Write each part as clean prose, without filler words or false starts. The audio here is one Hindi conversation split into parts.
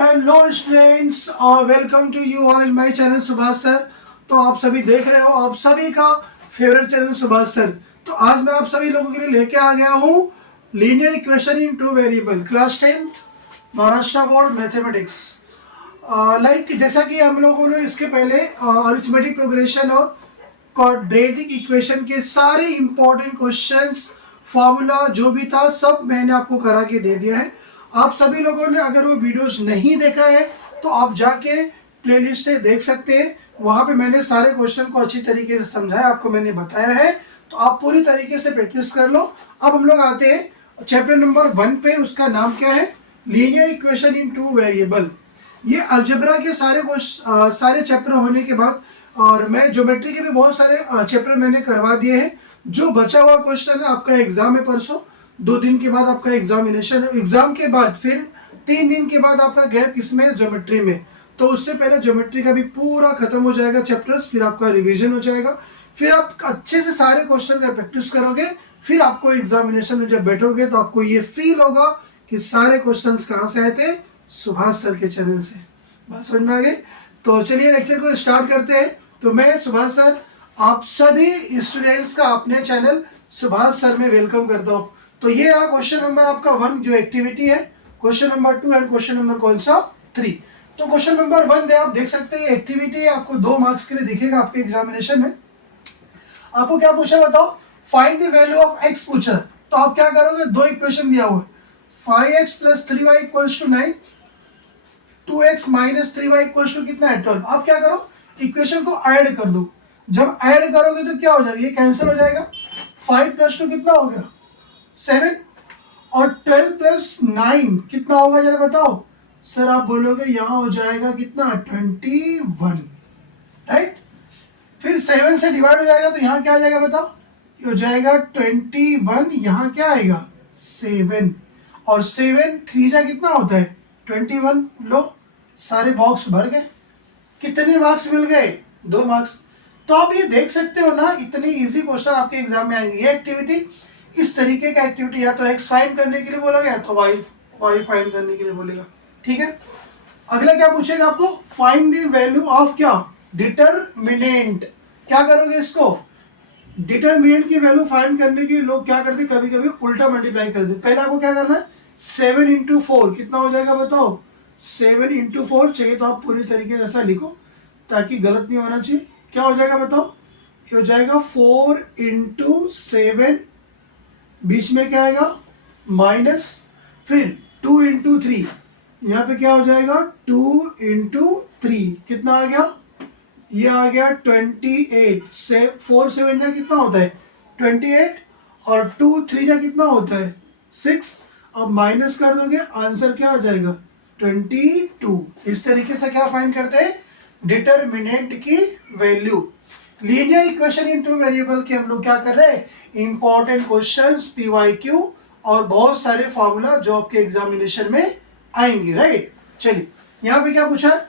हेलो स्टूडेंट्स और welcome to you all in my channel Subhash sir. तो आप सभी देख रहे हो आप सभी का फेवरेट चैनल सुभाष सर। तो आज मैं आप सभी लोगों के लिए लेके आ गया हूँ linear equation in two variable class 10 Maharashtra board mathematics. जैसा कि हम लोगों ने इसके पहले अरिथमेटिक प्रोग्रेशन और क्वाड्रेटिक इक्वेशन के सारे इंपॉर्टेंट क्वेश्चंस फार्मूला जो भी था सब मैंने आपको करा के दे दिया है। आप सभी लोगों ने अगर वो वीडियोस नहीं देखा है तो आप जाके प्लेलिस्ट से देख सकते हैं। वहाँ पे मैंने सारे क्वेश्चन को अच्छी तरीके से समझाया, आपको मैंने बताया है, तो आप पूरी तरीके से प्रैक्टिस कर लो। अब हम लोग आते हैं चैप्टर नंबर 1 पे। उसका नाम क्या है? Linear equation in two variable. ये अलजेब्रा के सारे चैप्टर होने के बाद और मैं ज्योमेट्री के भी बहुत सारे चैप्टर मैंने करवा दिए हैं। जो बचा हुआ क्वेश्चन है, आपका एग्जाम है परसों, 2 दिन के बाद आपका एग्जामिनेशन है। एग्जाम के बाद फिर 3 दिन के बाद आपका गैप किसमें? ज्योमेट्री में। तो उससे पहले ज्योमेट्री का भी पूरा खत्म हो जाएगा चैप्टर्स, फिर आपका रिवीजन हो जाएगा, फिर आप अच्छे से सारे क्वेश्चन का प्रैक्टिस करोगे। फिर आपको एग्जामिनेशन में जब बैठोगे तो आपको ये फील होगा कि सारे क्वेश्चन कहाँ से आए थे? सुभाष सर के चैनल से। बात समझ में आ गई? तो चलिए लेक्चर को स्टार्ट करते हैं। तो मैं सुभाष सर आप सभी स्टूडेंट्स का अपने चैनल सुभाष सर में वेलकम करता हूँ। तो ये रहा क्वेश्चन नंबर आपका 1 जो एक्टिविटी है, question number 2 and question number कौन सा? 3। तो क्वेश्चन नंबर 1 आप देख सकते हैं, एक्टिविटी आपको 2 मार्क्स के लिए दिखेगा आपके एग्जामिनेशन में। आपको क्या पूछा बताओ? Find the value of x पूछा। तो आप क्या करोगे? 2 इक्वेशन दिया हुआ है, 5x + 3y = 9, 2x - 3y = कितना है? 12। आप क्या करो? इक्वेशन को ऐड कर दो। जब ऐड करोगे तो क्या हो जाएगा? ये कैंसिल हो जाएगा। 5 + 2 कितना हो गया? 7 और 12 + 9 कितना होगा जरा बताओ। सर आप बोलोगे यहाँ हो जाएगा कितना? 21, राइट। फिर 7 से डिवाइड हो जाएगा तो यहाँ क्या आ जाएगा बताओ? ये हो जाएगा 21, यहाँ क्या आएगा? 7 और 7 3 जा कितना होता है? 21। लो सारे बॉक्स भर गए। कितने मार्क्स मिल गए? 2 मार्क्स। तो आप ये देख सकते हो ना, इतनी इजी क्वेश्चन आपके एग्जाम में आएंगे। ये एक्टिविटी, इस तरीके का एक्टिविटी या तो एक्स फाइंड करने के लिए बोला गया तो वाई फाइंड करने के लिए बोलेगा। ठीक है। अगला क्या पूछेगा आपको? फाइंड द वैल्यू ऑफ क्या? डिटरमिनेंट। क्या करोगे इसको? डिटरमिनेंट की वैल्यू फाइंड करने के लिए लोग क्या करते? कभी कभी उल्टा मल्टीप्लाई कर देते। पहले आपको क्या करना है? 7 × 4 कितना हो जाएगा बताओ? 7 × 4 चाहिए तो आप पूरी तरीके से ऐसा लिखो ताकि गलत नहीं होना चाहिए। क्या हो जाएगा बताओ? ये हो जाएगा 4 × 7, बीच में क्या आएगा? माइनस, फिर 2 × 3, यहाँ पे क्या हो जाएगा? 2 × 3 कितना आ गया? ये आ गया 28 से 4 7 जा कितना होता है? 28 और 2 3 जा कितना होता है? 6। अब माइनस कर दोगे, आंसर क्या आ जाएगा? 22। इस तरीके से क्या फाइंड करते हैं? डिटरमिनेंट की value. Linear equation in two variable के हम लोग क्या कर रहे हैं? इंपॉर्टेंट क्वेश्चंस, पीवाईक्यू और बहुत सारे फॉर्मूला जो आपके एग्जामिनेशन में आएंगे, राइट। चलिए यहाँ पे क्या पूछा है?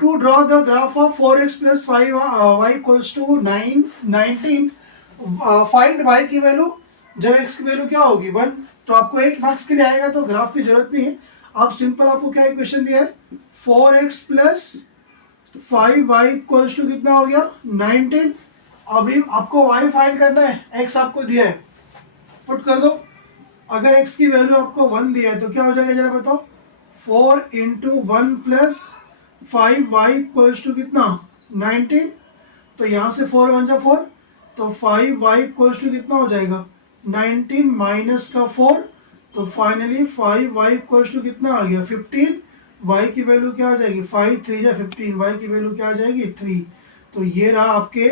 To draw the graph of 4x + 5y = 19, find y की वैल्यू। जब x की वैल्यू क्या होगी? 1। तो आपको 1 मार्क्स के लिए आएगा तो ग्राफ की जरूरत नहीं है। आप सिंपल, आपको क्या इक्वेशन दिया है? 4x + 5y = कितना हो गया? 19। अभी आपको y फाइंड करना है, x आपको दिया है, पुट कर दो। अगर x की वैल्यू आपको 1 दिया है तो क्या हो जाएगा जरा बताओ? 4 × 1 + 5y = कितना? 19। तो यहाँ से 4 × 1 = 4, तो 5y = कितना हो जाएगा? 19 माइनस का 4, तो फाइनली 5y = कितना आ गया? 15। y की वैल्यू क्या आ जाएगी? 5 3 जा 15, y की वैल्यू क्या आ जाएगी? 3। तो ये रहा आपके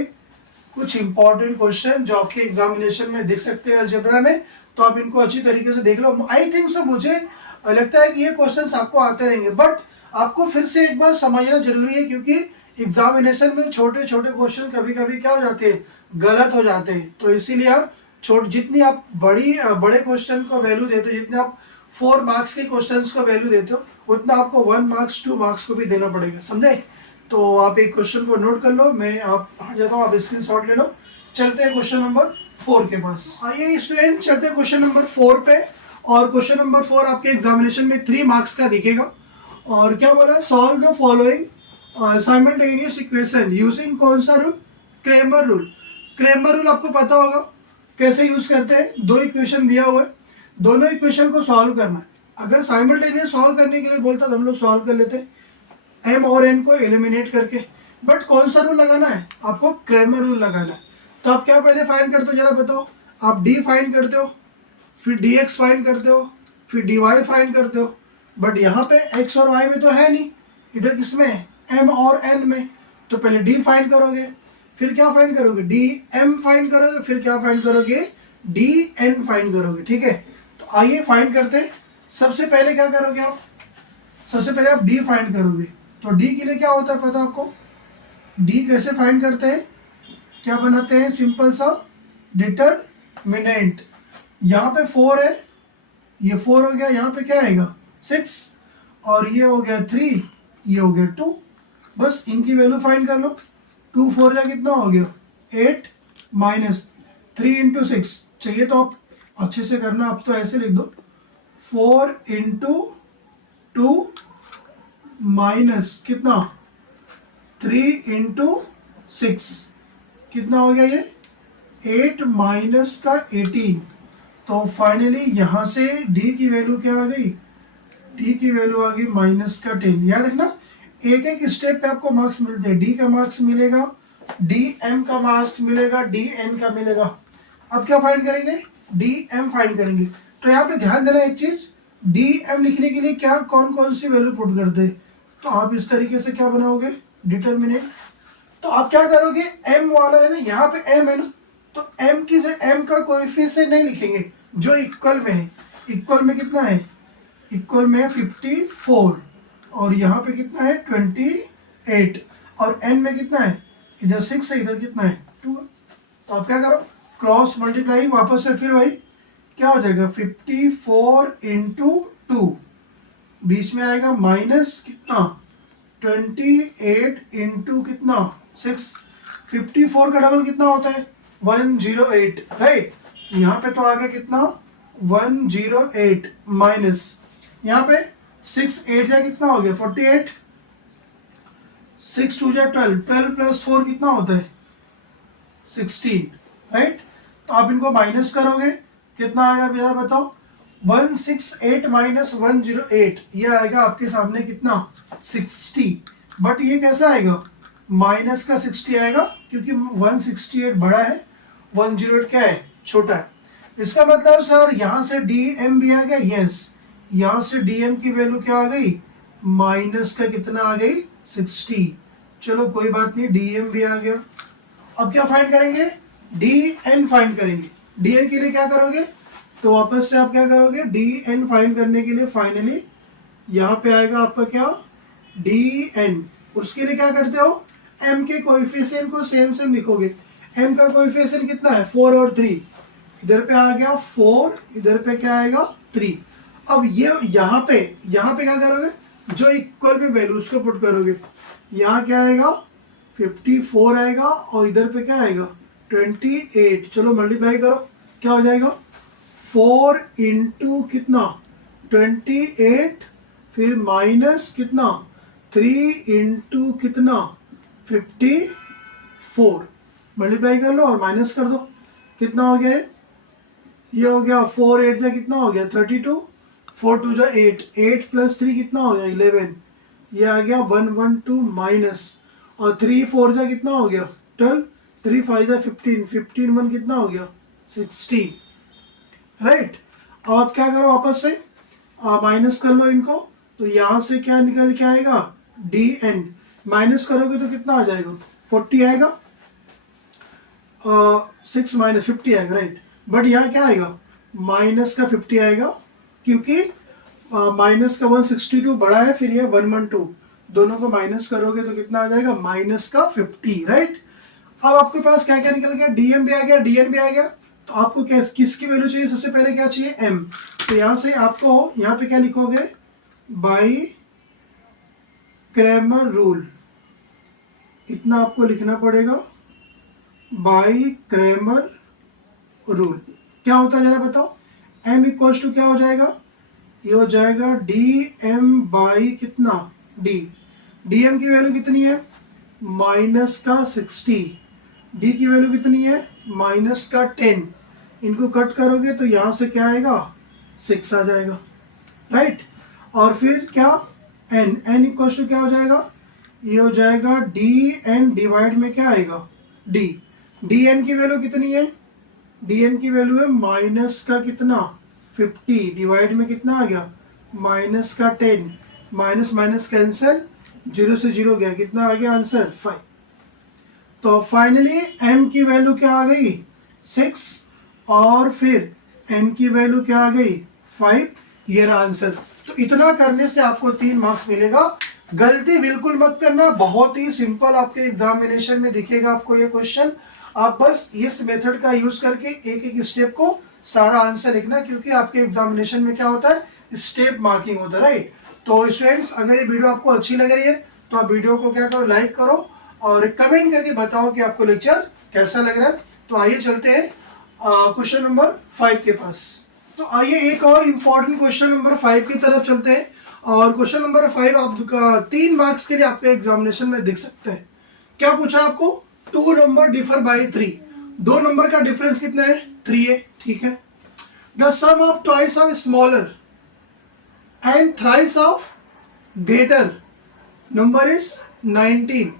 कुछ इंपॉर्टेंट क्वेश्चन जो आपके एग्जामिनेशन में देख सकते हैं अलजेब्रा में। तो आप इनको अच्छी तरीके से देख लो। आई थिंक सो, मुझे लगता है कि ये क्वेश्चंस आपको आते रहेंगे, बट आपको फिर से एक बार समझना जरूरी है क्योंकि एग्जामिनेशन में छोटे छोटे क्वेश्चन कभी कभी क्या हो जाते हैं? गलत हो जाते हैं। तो इसीलिए आप जितनी आप बड़े क्वेश्चन को वैल्यू देते हो, जितने आप 4 मार्क्स के क्वेश्चन को वैल्यू देते हो, उतना आपको 1 मार्क्स 2 मार्क्स को भी देना पड़ेगा, समझे? तो आप एक क्वेश्चन को नोट कर लो, मैं आप हट जाता हूँ, आप स्क्रीनशॉट ले लो। चलते हैं क्वेश्चन नंबर 4 के पास। आइए स्टूडेंट, चलते हैं क्वेश्चन नंबर 4 पे। और क्वेश्चन नंबर 4 आपके एग्जामिनेशन में 3 मार्क्स का दिखेगा। और क्या बोला है, solve the following simultaneous equation using कौन सा rule, Cramer rule. Cramer rule आपको पता होगा कैसे यूज करते हैं। दो इक्वेशन दिया हुआ है, दोनों इक्वेशन को सॉल्व करना है। अगर साइमल्टेनियस सॉल्व करने के लिए बोलता तो हम लोग सॉल्व कर लेते एम और एन को एलिमिनेट करके, बट कौन सा रूल लगाना है आपको, क्रेमर रूल लगाना है। तो आप क्या पहले फाइंड करते हो जरा बताओ, आप डी फाइंड करते हो, फिर डी एक्स फाइंड करते हो, फिर डी वाई फाइंड करते हो, बट यहाँ पे एक्स और वाई में तो है नहीं, इधर किसमें है, एम और एन में। तो पहले डी फाइंड करोगे, फिर क्या फाइंड करोगे, डी एम फाइंड करोगे, फिर क्या फाइंड करोगे, डी एन फाइंड करोगे। ठीक है, तो आइए फाइंड करते हैं। सबसे पहले क्या करोगे आप, सबसे पहले आप डी फाइंड करोगे। तो डी के लिए क्या होता है पता है आपको, डी कैसे फाइंड करते हैं, क्या बनाते हैं, सिंपल सा डिटरमिनेंट। यहाँ पे 4 है, ये 4 हो गया, यहाँ पे क्या आएगा 6, और ये हो गया 3, ये हो गया 2। बस इनकी वैल्यू फाइंड कर लो। 2 4 या कितना हो गया 8 माइनस 3 इंटू 6 चाहिए तो आप अच्छे से करना, आप तो ऐसे लिख दो 4 इंटू 2 माइनस कितना 3 इंटू 6 कितना हो गया ये 8 माइनस का 18। तो फाइनली यहाँ से डी की वैल्यू क्या आ गई, डी की वैल्यू आ गई माइनस का 10। याद रखना एक एक स्टेप पे आपको मार्क्स मिलते हैं, डी का मार्क्स मिलेगा, डी एम का मार्क्स मिलेगा, डी एन का मिलेगा। अब क्या फाइंड करेंगे, डी एम फाइंड करेंगे। तो यहाँ पे ध्यान देना एक चीज, डी एम लिखने के लिए क्या कौन कौन सी वैल्यू पुट करते हैं, तो आप इस तरीके से क्या बनाओगे डिटरमिनेंट। तो आप क्या करोगे, एम वाला है ना, यहाँ पे एम है ना, तो एम की एम का कोएफिशिएंट नहीं लिखेंगे जो इक्वल में है। इक्वल में कितना है, इक्वल में 54, और यहाँ पे कितना है 28, और एन में कितना है, इधर 6 है, इधर कितना है 2। तो आप क्या करो, क्रॉस मल्टीप्लाई वापस से, फिर भाई क्या हो जाएगा 54 इंटू 2, बीच में आएगा माइनस कितना 28 इंटू कितना 6। 54 का डबल कितना होता है 108, राइट। यहाँ पे तो आ गया कितना 108 माइनस यहाँ पे 6 8 जा कितना हो गया 48, 6 2 जा 12, 12 प्लस 4 कितना होता है 16, राइट। तो आप इनको माइनस करोगे कितना आएगा जरा बताओ, 168 माइनस 108, ये आएगा आपके सामने कितना 60। बट ये कैसा आएगा, माइनस का 60 आएगा, क्योंकि 168 बड़ा है, 108 क्या है छोटा है। इसका मतलब सर यहाँ से डी एम भी आ गया, यस, यहाँ से डी एम की वैल्यू क्या आ गई, माइनस का कितना आ गई 60। चलो कोई बात नहीं, डी एम भी आ गया। अब क्या फाइंड करेंगे, डी एन फाइंड करेंगे। डी एन के लिए क्या करोगे, तो वापस से आप क्या करोगे, डी एन फाइंड करने के लिए फाइनली यहाँ पे आएगा आपका क्या डी एन। उसके लिए क्या करते हो, एम के कोएफिशिएंट को सेम सेम लिखोगे। एम का कोएफिशिएंट कितना है 4 और 3, इधर पे आ गया 4, इधर पे क्या आएगा 3। अब ये यहाँ पे क्या करोगे, जो इक्वल पे वैल्यू उसको पुट करोगे। यहाँ क्या आएगा 54 आएगा, और इधर पे क्या आएगा 28। चलो मल्टीप्लाई करो, क्या हो जाएगा 4 इंटू कितना 28, फिर माइनस कितना 3 इंटू कितना 54, मल्टीप्लाई कर लो और माइनस कर दो, कितना हो गया ये हो गया 4 8 जा कितना हो गया 32, 4 2 जा 8, 8 प्लस 3 कितना हो गया 11, ये आ गया 112 माइनस, और 3 4 जा कितना हो गया 12, 3 5 जा 15, 15 1 कितना हो गया 16, राइट। अब आप क्या करो वापस से माइनस कर लो इनको, तो यहाँ से क्या निकल के आएगा डी एन, माइनस करोगे तो कितना आ जाएगा 40 आएगा, 6 माइनस 50 आएगा, राइट। बट यहाँ क्या आएगा माइनस का 50 आएगा, क्योंकि माइनस का 162 बड़ा है, फिर ये 112, दोनों को माइनस करोगे तो कितना आ जाएगा माइनस का 50, राइट। अब आपके पास क्या क्या निकल गया, डीएम भी आ गया, डीएन भी आ गया। तो आपको किसकी वैल्यू चाहिए, सबसे पहले क्या चाहिए एम। तो यहाँ से आपको यहाँ पे क्या लिखोगे, बाई क्रैमर रूल, इतना आपको लिखना पड़ेगा, बाई क्रैमर रूल। क्या होता है जरा बताओ, m इक्वल्स टू क्या हो जाएगा, ये हो जाएगा डी एम बाई कितना डी, डी एम की वैल्यू कितनी है माइनस का 60, डी की वैल्यू कितनी है माइनस का 10, इनको कट करोगे तो यहाँ से क्या आएगा 6 आ जाएगा, राइट। और फिर क्या एन, एन इक्वल टू क्या हो जाएगा, ये हो जाएगा डी एन डिवाइड में क्या आएगा डी, डी एन की वैल्यू कितनी है, डी एन की वैल्यू है माइनस का कितना 50 डिवाइड में कितना आ गया माइनस का 10, माइनस माइनस कैंसिल, 0 से 0 गया, कितना आ गया आंसर 5। तो फाइनली m की वैल्यू क्या आ गई 6 और फिर n की वैल्यू क्या आ गई 5, ये रहा आंसर। तो इतना करने से आपको 3 मार्क्स मिलेगा। गलती बिल्कुल मत करना, बहुत ही सिंपल आपके एग्जामिनेशन में दिखेगा आपको ये क्वेश्चन। आप बस इस मेथड का यूज करके एक एक स्टेप को सारा आंसर लिखना, क्योंकि आपके एग्जामिनेशन में क्या होता है स्टेप मार्किंग होता है, राइट। तो स्टूडेंट्स अगर ये वीडियो आपको अच्छी लग रही है तो आप वीडियो को क्या करो लाइक करो और कमेंट करके बताओ कि आपको लेक्चर कैसा लग रहा है। तो आइए चलते हैं क्वेश्चन नंबर 5 के पास। तो आइए एक और इम्पॉर्टेंट क्वेश्चन नंबर 5 की तरफ चलते हैं। और क्वेश्चन नंबर 5 आपका 3 मार्क्स के लिए आपके एग्जामिनेशन में दिख सकते हैं। क्या पूछा आपको 2 नंबर डिफर बाय 3, 2 नंबर का डिफरेंस कितना है 3 है, ठीक है। The sum of twice of smaller and thrice of greater number is 19,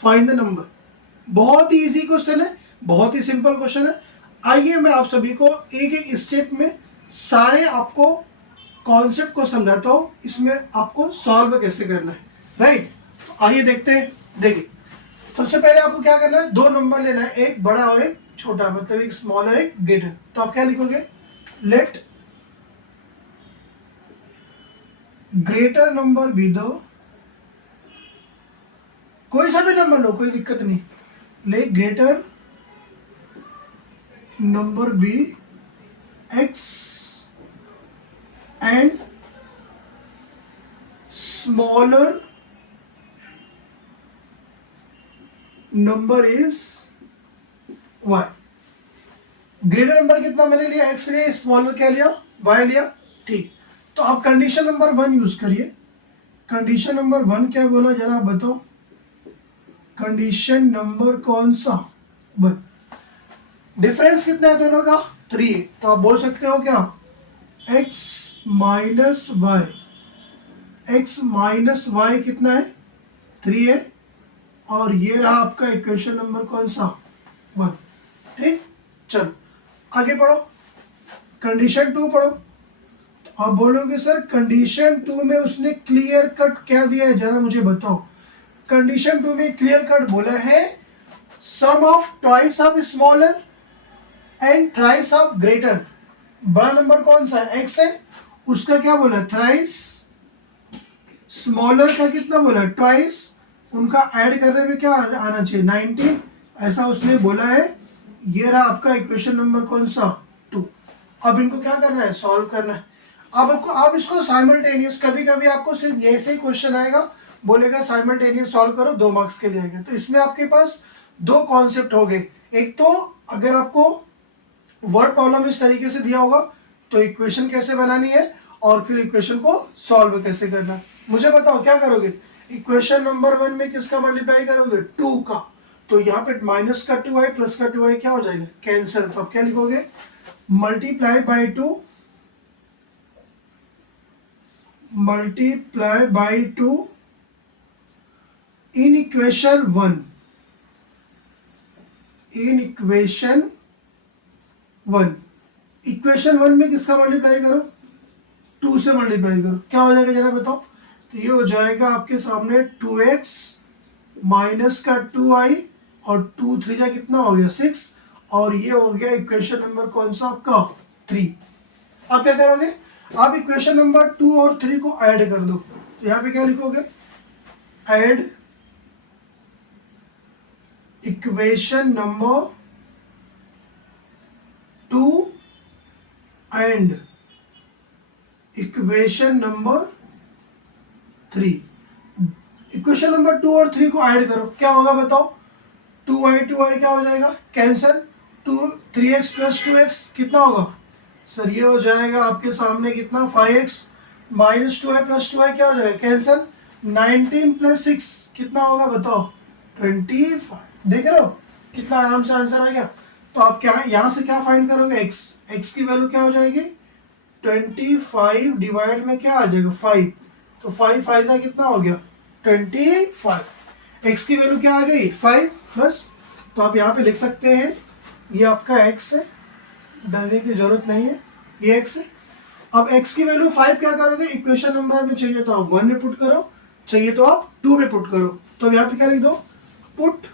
find the number. बहुत ही इजी क्वेश्चन है, बहुत ही सिंपल क्वेश्चन है। आइए मैं आप सभी को एक एक स्टेप में सारे आपको कॉन्सेप्ट को समझाता हूँ, इसमें आपको सॉल्व कैसे करना है, राइट। तो आइए देखते हैं। देखिए सबसे पहले आपको क्या करना है, 2 नंबर लेना है, एक बड़ा और एक छोटा, मतलब एक स्मॉलर एक ग्रेटर। तो आप क्या लिखोगे, let greater number be the, कोई सा भी नंबर लो कोई दिक्कत नहीं, let greater number be X and smaller number is y। Greater number कितना मैंने लिया x लिया, स्मॉलर क्या लिया y लिया, ठीक। तो आप कंडीशन नंबर 1 यूज करिए। कंडीशन नंबर 1 क्या बोला जरा आप बताओ, कंडीशन नंबर कौन सा 1, डिफरेंस कितना है दोनों का 3 है। तो आप बोल सकते हो क्या x minus Y, x minus Y कितना है 3 है, और ये रहा आपका इक्वेशन नंबर कौन सा 1, ठीक। चलो आगे पढ़ो, कंडीशन 2 पढ़ो। तो आप बोलोगे सर कंडीशन 2 में उसने क्लियर कट क्या दिया है जरा मुझे बताओ। कंडीशन 2 में क्लियर कट बोला है sum of twice of smaller and thrice of greater. बड़ा नंबर कौन सा है x है, उसका क्या बोला थ्राइस, स्मॉलर का कितना बोला ट्वाइस, उनका ऐड करने में क्या आना चाहिए 19, ऐसा उसने बोला है। ये रहा आपका इक्वेशन नंबर कौन सा 2। अब इनको क्या करना है सॉल्व करना है। अब आपको आप इसको साइमल्टेनियस, कभी कभी आपको सिर्फ ऐसे ही क्वेश्चन आएगा, बोलेगा साइमल्टेनियस सॉल्व करो 2 मार्क्स के लिए आएगा। तो इसमें आपके पास 2 कॉन्सेप्ट हो गए, एक तो अगर आपको वर्ड प्रॉब्लम इस तरीके से दिया होगा तो इक्वेशन कैसे बनानी है और फिर इक्वेशन को सॉल्व कैसे करना है। मुझे बताओ क्या करोगे, इक्वेशन नंबर 1 में किसका मल्टीप्लाई करोगे 2 का, तो यहाँ पे माइनस का 2i प्लस का 2i क्या हो जाएगा कैंसिल। तो आप क्या लिखोगे multiply by 2, multiply by 2 in equation 1, in equation 1। Equation 1 में किसका मल्टीप्लाई करो 2 से मल्टीप्लाई करो, क्या हो जाएगा जरा बताओ। तो ये हो जाएगा आपके सामने 2x माइनस का 2i और 2 3 जा कितना हो गया 6, और ये हो गया इक्वेशन नंबर कौन सा आपका 3। आप क्या करोगे, आप इक्वेशन नंबर 2 और 3 को ऐड कर दो। तो यहाँ पे क्या लिखोगे add equation number 2 and equation number 3। Equation number 2 और 3 को ऐड करो, क्या होगा बताओ 2i क्या हो जाएगा कैंसिल, 3x प्लस 2x कितना होगा सर ये हो जाएगा आपके सामने कितना 5x माइनस 2 है प्लस 2 है, क्या हो जाएगा कैंसल। 19 प्लस 6 कितना होगा बताओ 25। देख रहे हो कितना आराम से आंसर आ गया। तो आप क्या यहाँ से क्या फाइंड करोगे x की वैल्यू क्या हो जाएगी 25 डिवाइड में क्या आ जाएगा 5। तो 5 फाइव कितना हो गया 25। x की वैल्यू क्या आ गई 5 बस। तो आप यहाँ पे लिख सकते हैं ये आपका x है, डरने की जरूरत नहीं है, ये x है। अब x की वैल्यू 5 क्या करोगे इक्वेशन नंबर में, चाहिए तो आप 1 में पुट करो, चाहिए तो आप 2 में पुट करो। तो अब यहाँ पे क्या लिख दो put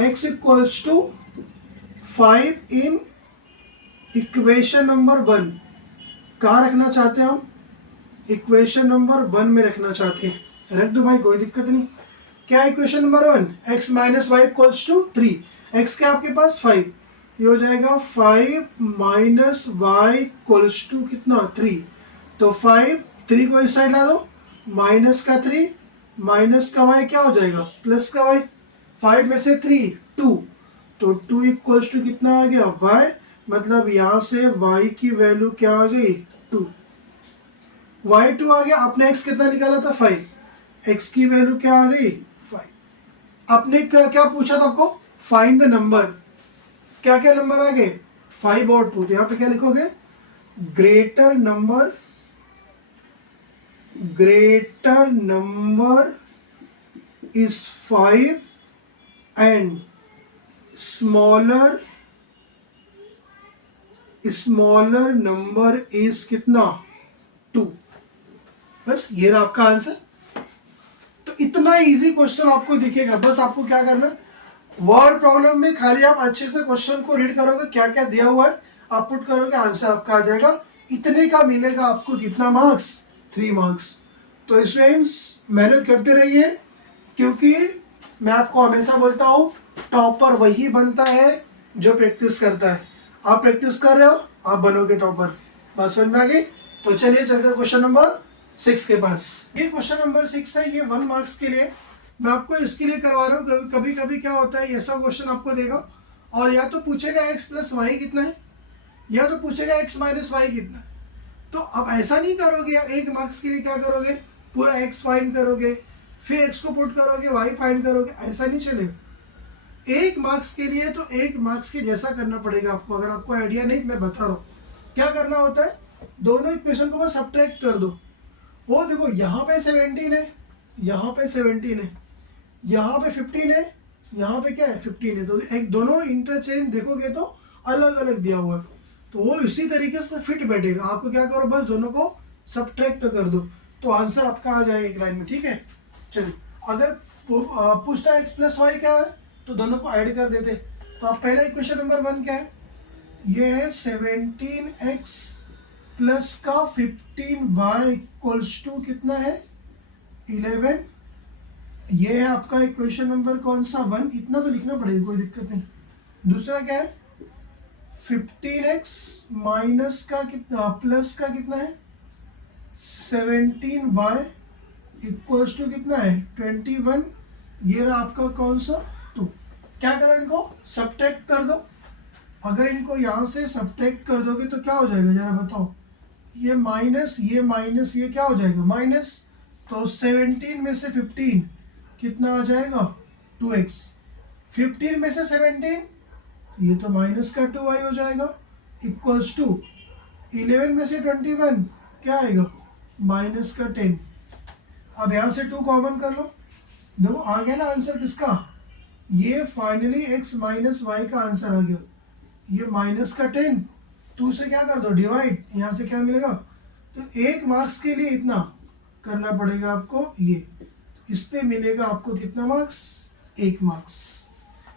x equals to 5 in equation number 1। कहाँ रखना चाहते हैं हम इक्वेशन नंबर 1 में रखना चाहते हैं, रख दो भाई कोई दिक्कत नहीं। क्या equation number 1 x minus Y equals to 3, x क्या आपके पास 5, ये हो जाएगा 5 माइनस वाई इक्वल्स टू कितना 3। तो 3 को इस साइड ला दो, माइनस का 3 माइनस का y क्या हो जाएगा प्लस का y, 5 में से 3 2, तो 2 इक्वल्स टू कितना आ गया y, मतलब यहाँ से y की वैल्यू क्या आ गई 2, y2 आ गया। आपने x कितना निकाला था 5, x की वैल्यू क्या आ गई 5। आपने क्या पूछा था आपको फाइंड द नंबर, क्या क्या नंबर आ गए 5 और 2। तो यहाँ पे क्या लिखोगे greater number is 5 and smaller number is कितना 2। बस ये रहा आपका आंसर। तो इतना इजी क्वेश्चन आपको दिखेगा, बस आपको क्या करना वर्ड प्रॉब्लम में खाली आप अच्छे से क्वेश्चन को रीड करोगे, क्या क्या दिया हुआ है आप पुट करोगे, आंसर आपका आ जाएगा। इतने का मिलेगा आपको कितना मार्क्स 3 मार्क्स। तो स्टूडेंट्स मेहनत करते रहिए, क्योंकि मैं आपको हमेशा बोलता हूँ टॉपर वही बनता है जो प्रैक्टिस करता है। आप प्रैक्टिस कर रहे हो आप बनोगे टॉपर। बात समझ में आ गई। तो चलिए चलते हैं क्वेश्चन नंबर 6 के पास। ये क्वेश्चन नंबर 6 है, ये 1 मार्क्स के लिए मैं आपको इसके लिए करवा रहा हूँ। कभी कभी क्या होता है ऐसा क्वेश्चन आपको देगा और या तो पूछेगा x प्लस वाई कितना है या तो पूछेगा x माइनस वाई कितना है। तो अब ऐसा नहीं करोगे, 1 मार्क्स के लिए क्या करोगे पूरा x फाइंड करोगे फिर x को पुट करोगे y फाइंड करोगे, ऐसा नहीं चलेगा। 1 मार्क्स के लिए तो 1 मार्क्स के जैसा करना पड़ेगा आपको। अगर आपको आइडिया नहीं मैं बता रहा हूँ क्या करना होता है, दोनों इक्वेशन को बस सब्ट्रैक्ट कर दो। वो देखो यहाँ पे 17 है, यहाँ पे 17 है, यहाँ पे 15 है, यहाँ पे क्या है 15 है। तो एक दोनों इंटरचेंज देखोगे तो अलग अलग दिया हुआ है, तो वो इसी तरीके से फिट बैठेगा। आपको क्या करो बस दोनों को सब्ट्रैक्ट कर दो तो आंसर आपका आ जाएगा एक लाइन में। ठीक है चलिए, अगर पूछता है x प्लस वाई क्या है तो दोनों को ऐड कर देते। तो आप पहला इक्वेशन नंबर 1 क्या है, ये है 17x प्लस का 15y इक्वल्स टू कितना है 11। ये है आपका इक्वेशन नंबर कौन सा 1, इतना तो लिखना पड़ेगा कोई दिक्कत नहीं। दूसरा क्या है 15x माइनस का कितना प्लस का कितना है 17y इक्वल्स टू कितना है 21। ये रहा आपका कौन सा 2। क्या करो इनको सब्ट्रैक्ट कर दो। अगर इनको यहाँ से सब्ट्रैक्ट कर दोगे तो क्या हो जाएगा जरा बताओ, ये माइनस ये क्या हो जाएगा माइनस। तो 17 में से 15 कितना आ जाएगा 2x, 15 में से 17 ये तो माइनस का 2y हो जाएगा इक्वल्स टू 11 में से 21 क्या आएगा माइनस का 10। अब यहाँ से 2 कॉमन कर लो, देखो आ गया ना आंसर किसका, ये फाइनली x माइनस वाई का आंसर आ गया। ये माइनस का 10 2 से क्या कर दो डिवाइड, यहाँ से क्या मिलेगा। तो 1 मार्क्स के लिए इतना करना पड़ेगा आपको, ये इस पे मिलेगा आपको कितना मार्क्स 1 मार्क्स।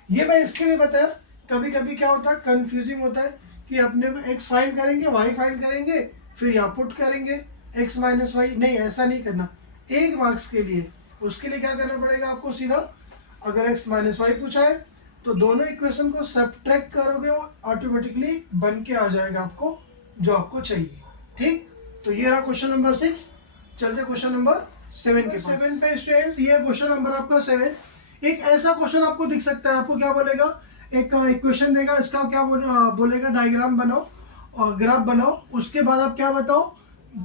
ये मैं इसके लिए बताया, कभी कभी क्या होता है कंफ्यूजिंग होता है कि अपने x फाइंड करेंगे y फाइंड करेंगे फिर यहाँ पुट करेंगे x माइनस वाई, नहीं ऐसा नहीं करना। 1 मार्क्स के लिए उसके लिए क्या करना पड़ेगा आपको, सीधा अगर x माइनस वाई पूछा है तो दोनों इक्वेशन को सब्ट्रैक्ट करोगे वो ऑटोमेटिकली बन के आ जाएगा आपको जो आपको चाहिए। ठीक, तो ये रहा क्वेश्चन नंबर 6। चलते क्वेश्चन नंबर 7 के 7 पे स्टूडेंट्स, ये क्वेश्चन नंबर आपका 7। एक ऐसा क्वेश्चन आपको दिख सकता है, आपको क्या बोलेगा एक इक्वेशन देगा, इसका क्या बोलेगा, डायग्राम बनाओ और ग्राफ बनाओ। उसके बाद आप क्या बताओ,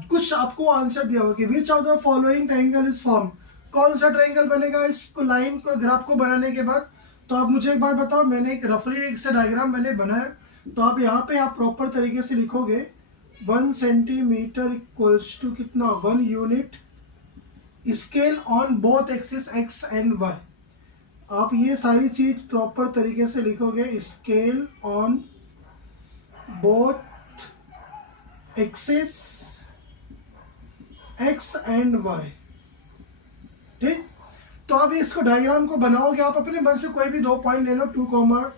कुछ आपको आंसर दिया होगा कि which of the following triangle is form, कौन सा ट्रायंगल बनेगा इसको लाइन को ग्राफ को बनाने के बाद। तो आप मुझे एक बात बताओ, मैंने एक रफली एक से डायग्राम मैंने बनाया, तो आप यहाँ पे आप प्रॉपर तरीके से लिखोगे 1 सेंटीमीटर इक्वल्स टू कितना, 1 unit scale on both axis X and Y. आप ये सारी चीज प्रॉपर तरीके से लिखोगे, scale on both axis X and Y. ठीक, तो अब इसको डायग्राम को बनाओगे आप अपने मन से, कोई भी दो पॉइंट ले लो, 2,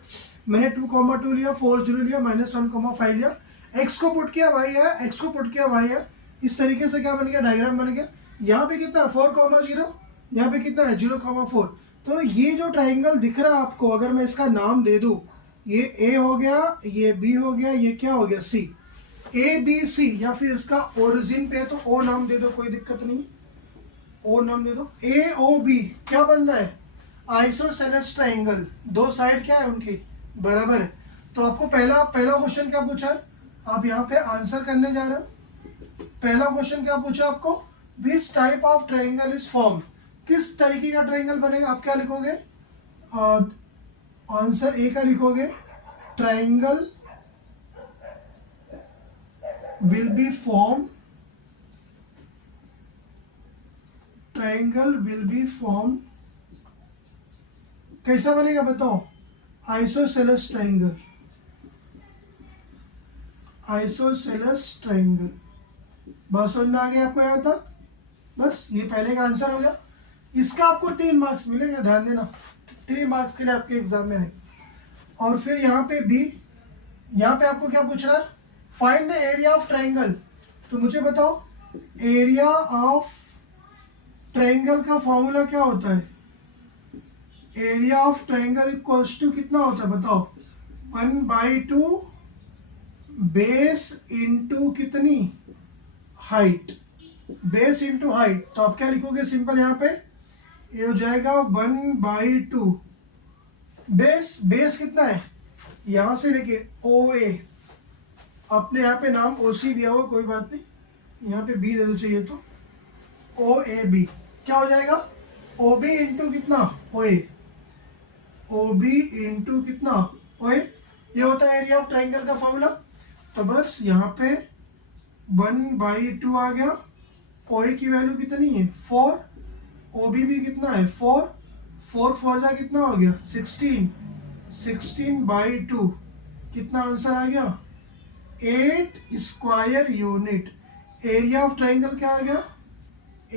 मैंने 2, 2 लिया, 4, 0 लिया, -1, 5 लिया, एक्स को पुट किया वाई है, एक्स को पुट किया वाई है। इस तरीके से क्या बन गया, डायग्राम बन गया। यहाँ पे कितना है 4, 0, यहाँ पे कितना है 0, 4। तो ये जो ट्राइंगल दिख रहा है आपको, अगर मैं इसका नाम दे दूं, ये ए हो गया, ये बी हो गया, ये क्या हो गया सी, ए बी सी, या फिर इसका ओरिजिन पे है तो ओ नाम दे दो, कोई दिक्कत नहीं, ओ नाम दे दो। ए ओ बी क्या बन रहा है, आइसोसेलेस ट्राइंगल, दो साइड क्या है उनकी बराबर है। तो आपको पहला क्वेश्चन क्या पूछा है, आप यहाँ पे आंसर करने जा रहे हो। पहला क्वेश्चन क्या पूछा आपको, which type of triangle is form, किस तरीके का ट्राइंगल बनेगा। आप क्या लिखोगे, आंसर ए का लिखोगे, triangle will be form, triangle will be form, कैसा बनेगा बताओ, आइसोसेलेस ट्राइंगल, आइसोसेलेस ट्राइंगल। बस समझ में आ गया आपको यहाँ तक, बस ये पहले का आंसर हो गया। इसका आपको 3 मार्क्स मिलेंगे, ध्यान देना, 3 मार्क्स के लिए आपके एग्जाम में आए। और फिर यहाँ पे बी, यहाँ पे आपको क्या पूछ रहा है, find the area of triangle. तो मुझे बताओ एरिया ऑफ ट्राइंगल का फॉर्मूला क्या होता है, area of triangle equals to कितना होता है बताओ, 1/2 बेस इंटू कितनी हाइट, बेस इंटू हाइट। तो आप क्या लिखोगे सिंपल, यहाँ पे ये हो जाएगा 1/2 बेस कितना है, यहाँ से लेके ओ ए, अपने यहाँ पे नाम ओ सी दिया हुआ, कोई बात नहीं, यहाँ पे बी दे दो चाहिए तो, ओ ए बी क्या हो जाएगा, ओ बी इंटू कितना ओ ए, ओ बी इंटू कितना ओ ए, ये होता है एरिया ऑफ ट्राइंगल का फॉर्मूला। तो बस यहाँ पे 1/2 आ गया, ओ ए की वैल्यू कितनी है 4, ओ बी भी कितना है 4, 4 जा कितना हो गया 16, 16/2 कितना आंसर आ गया 8 square unit. Area of triangle क्या आ गया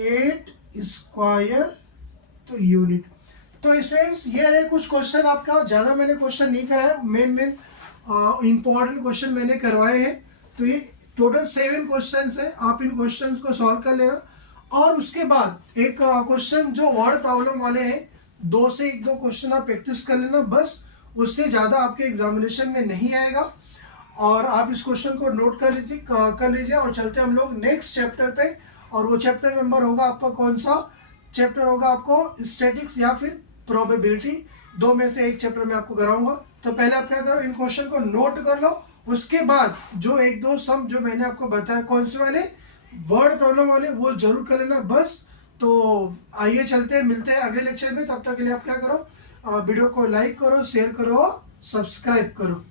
8 स्क्वायर तो यूनिट। तो स्टूडेंट्स ये रहे कुछ क्वेश्चन, आपका ज़्यादा मैंने क्वेश्चन नहीं कराया, मेन इंपॉर्टेंट क्वेश्चन मैंने करवाए हैं। तो ये टोटल 7 क्वेश्चन है, आप इन क्वेश्चन को सॉल्व कर लेना। और उसके बाद एक क्वेश्चन जो वर्ड प्रॉब्लम वाले हैं, 2 से 1-2 क्वेश्चन आप प्रैक्टिस कर लेना, बस उससे ज़्यादा आपके एग्जामिनेशन में नहीं आएगा। और आप इस क्वेश्चन को नोट कर लीजिए और चलते हम लोग नेक्स्ट चैप्टर पे। और वो चैप्टर नंबर होगा आपका, कौन सा चैप्टर होगा आपको, स्टैटिक्स या फिर प्रोबेबिलिटी, 2 में से एक चैप्टर में आपको कराऊंगा। तो पहले आप क्या करो, इन क्वेश्चन को नोट कर लो, उसके बाद जो 1-2 सम जो मैंने आपको बताया कौन से वाले वर्ड प्रॉब्लम वाले, वो जरूर कर लेना बस। तो आइए चलते हैं, मिलते हैं अगले लेक्चर में। तब तक के लिए आप क्या करो, वीडियो को लाइक करो, शेयर करो और सब्सक्राइब करो।